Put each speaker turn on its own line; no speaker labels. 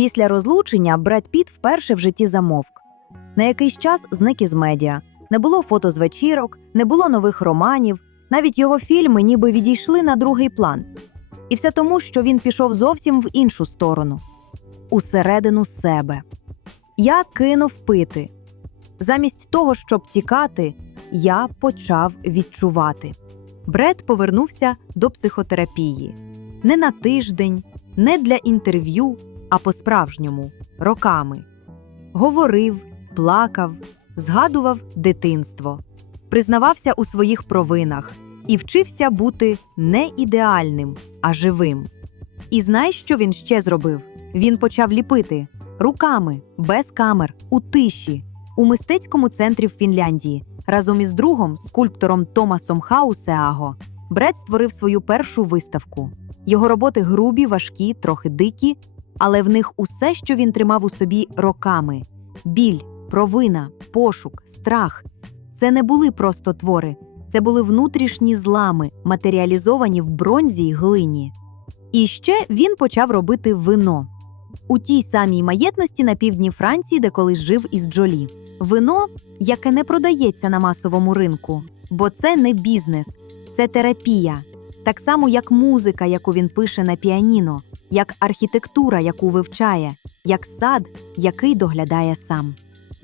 Після розлучення Бред Піт вперше в житті замовк. На якийсь час зник із медіа. Не було фото з вечірок, не було нових романів, навіть його фільми ніби відійшли на другий план. І все тому, що він пішов зовсім в іншу сторону усередину себе. Я кинув пити. Замість того, щоб тікати, я почав відчувати. Бред повернувся до психотерапії не на тиждень, не для інтерв'ю, а по-справжньому, роками. Говорив, плакав, згадував дитинство, признавався у своїх провинах і вчився бути не ідеальним, а живим. І знаєш, що він ще зробив? Він почав ліпити руками, без камер, у тиші, у мистецькому центрі в Фінляндії. Разом із другом, скульптором Томасом Хаусеаго, Бред створив свою першу виставку. Його роботи грубі, важкі, трохи дикі, але в них усе, що він тримав у собі роками: біль, провина, пошук, страх. Це не були просто твори, це були внутрішні злами, матеріалізовані в бронзі й глині. І ще він почав робити вино у тій самій маєтності на півдні Франції, де колись жив із Джолі. Вино, яке не продається на масовому ринку, бо це не бізнес, це терапія. Так само, як музика, яку він пише на піаніно, як архітектура, яку вивчає, як сад, який доглядає сам.